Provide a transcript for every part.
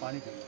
पानी पी।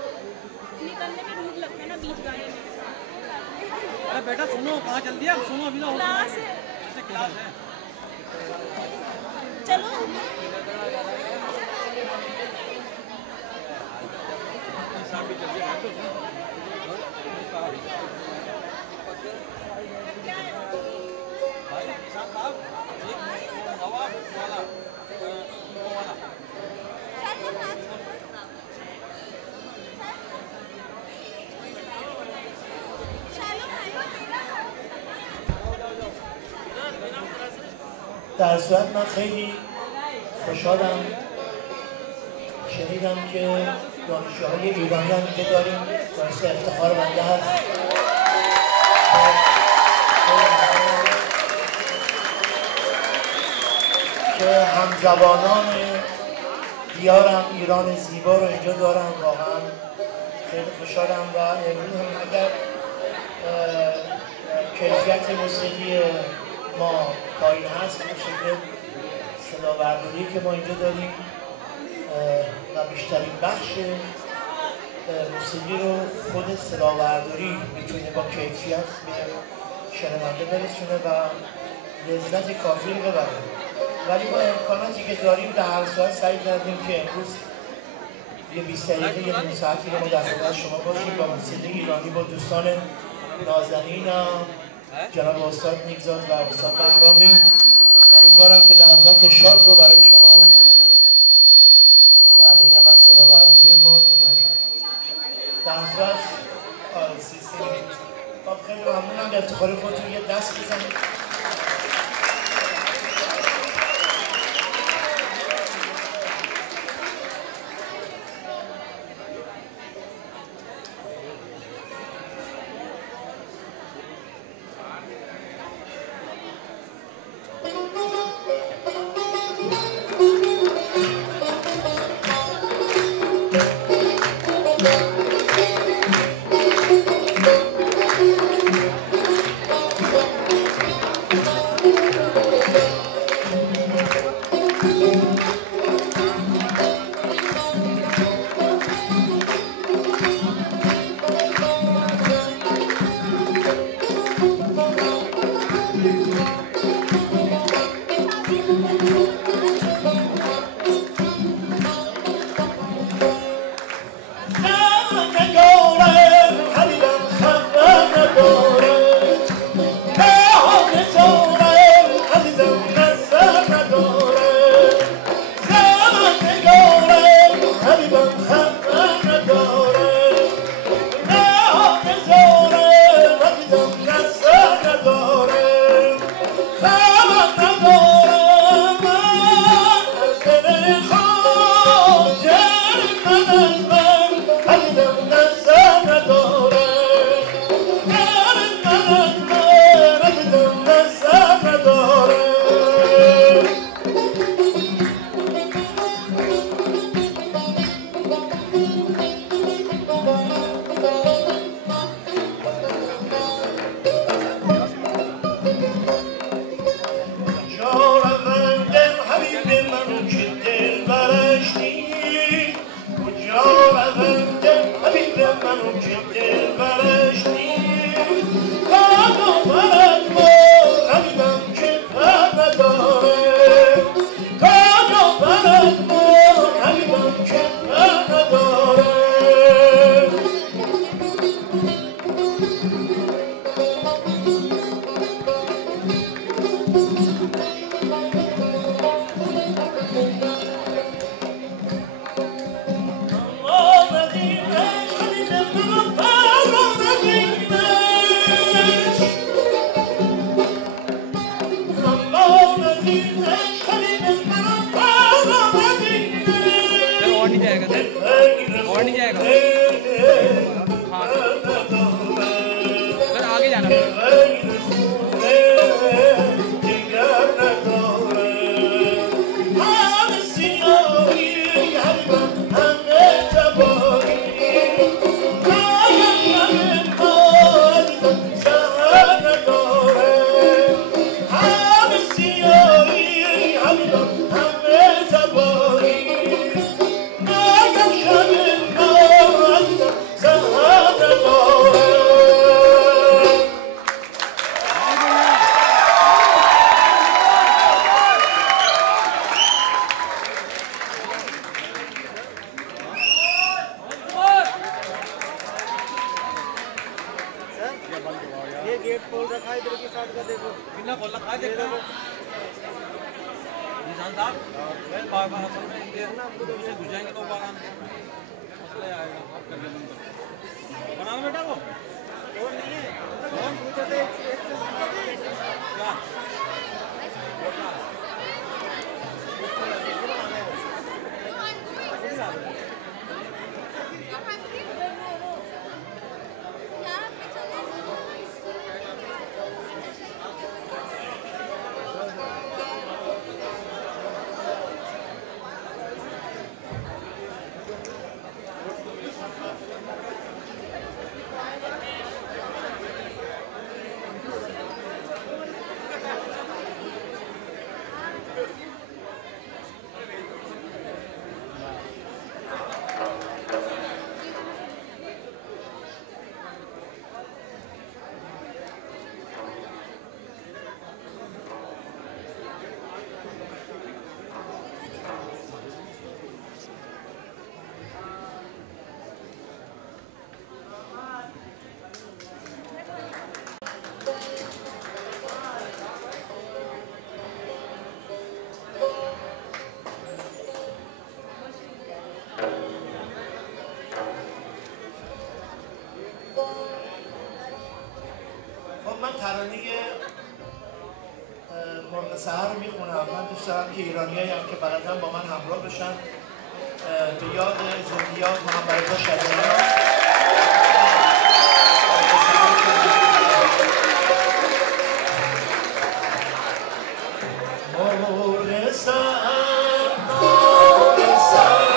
निकलने में रूट लगता है ना बीच गाने में। बेटा सुनो, कहाँ चल दिया? सुनो अभी ना क्लास है। क्लास है। चलो در صورت من خیلی خوشحالم شنیدم که دانشجوهای ایرانی هم که داریم باعث افتخار بنده هست که همزبانان دیارم ایران زیبا رو اینجا دارم. واقعا خیلی خوشحالم و امروز هم اگر کیفیت موسیقی ما پایین هست این شکل صدابرداری که ما اینجا داریم و بیشترین بخش موسیقی رو خود صدابرداری میتونه با کیفیت به شنونده برسونه و لذت کافی رو ببره. ولی با امکاناتی که داریم در هر ساعت سعی کردیم که امروز یه 20 دقیقه یه نیم ساعتی رو ما در خدمت شما باشیم با موسیقی ایرانی با دوستان نازنینم جناب استاد نیکزاد و استاد بهرامی. امیدوارم که لحظات شاد رو برای شما برای این هم از صدابرداری ما در صورت سیستم. خب خیلی ممنونم. به افتخار خودتون یه دست بزنید. गेट खोल रखा है इधर की साइड का देखो बिना खोल रखा है देखो निशान साहब मैं बार असल में देखना से घुस जाएंगे तो बार मसला आएगा आप कर लेंगे बना लो बेटा वो और नहीं है हम पूछे थे एक से क्या من ترانه مرغ سحر رو میخونم. من دوست دارم که ایرانیایی هم که بلدن با من همراه بشن به یاد زندیات محمد رضا شجریان مرغ سحر مرغ سحر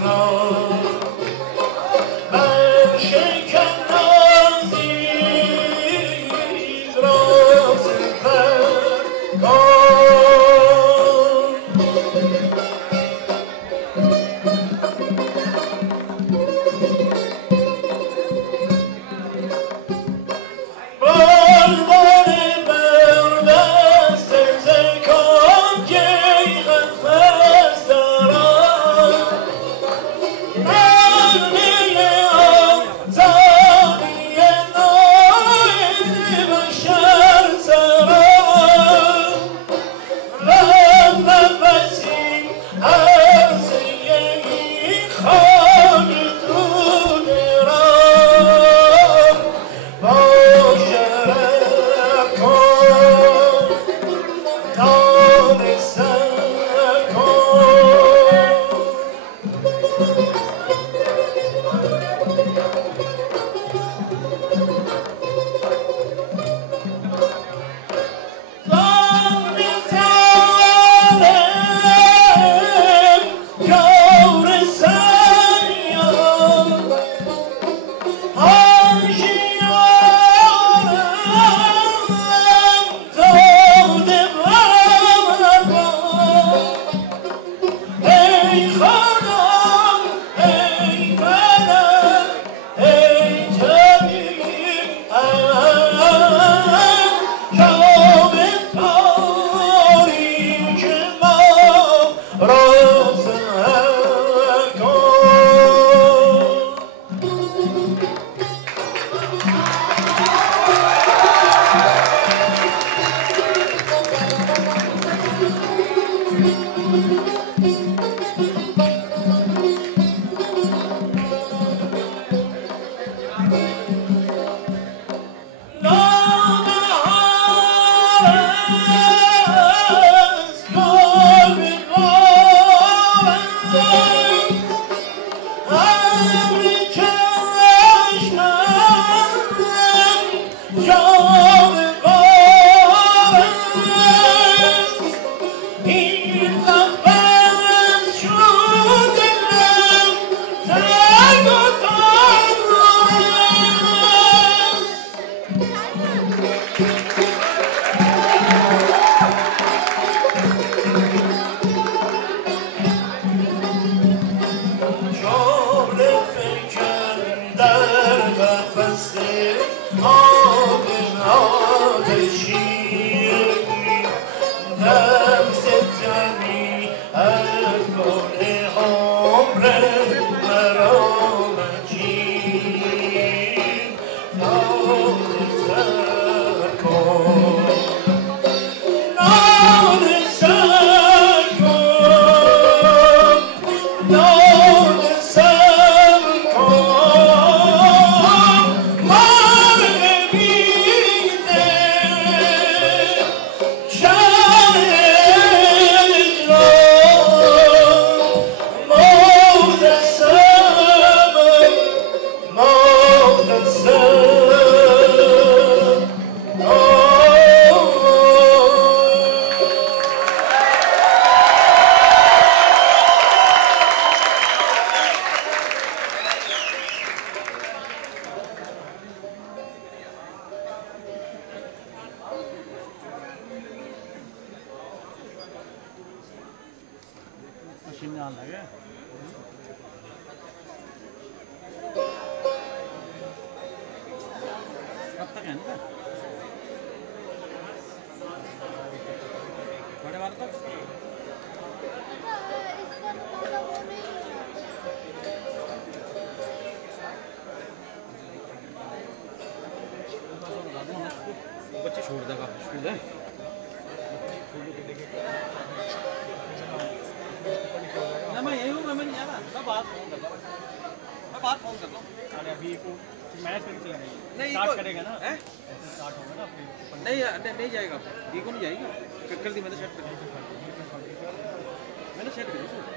no shinnilarga. Katta ekan-da. Bada barqa. बच्चे छोड़ देगा स्कूल है ना मैं यही हूँ मैं नहीं आ रहा मैं बात फोन कर रहा हूँ अरे अभी को मैच करके चला गया नहीं स्टार्ट करेगा ना हैं स्टार्ट होगा ना फिर नहीं जाएगा ये को नहीं जाएगा कर दी मैंने सेट कर मैंने सेट कर दी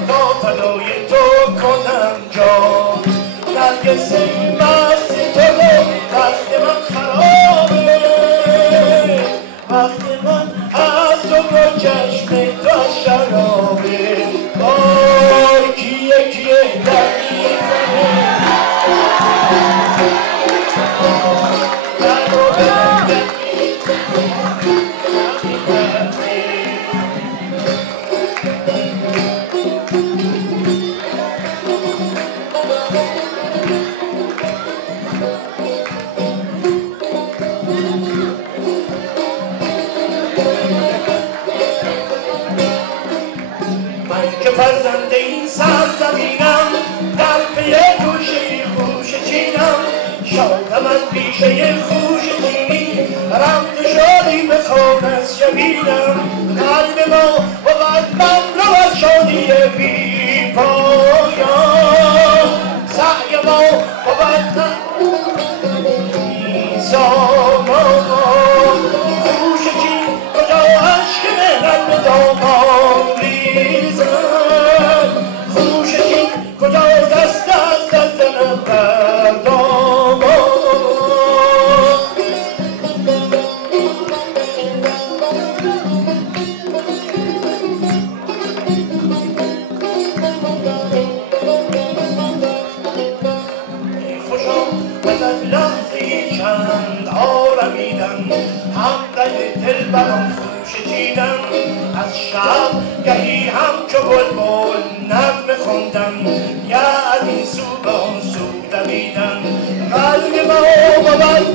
تو پیشه خوشتی رمز شادی به خانه شویدم قلب ما بود مملو از شادی بی پایان سعی ما بود سامان خوشتی کجا عشق مهرم به دامان ریزد خوشتی کجا دست از دستن بردامان لحظی چند آرمیدم همراه دل برام خوشیدم از شب گهی همچو بلبل نغمه خوندم یا از این سو به آن سو دویدم قلب ما بود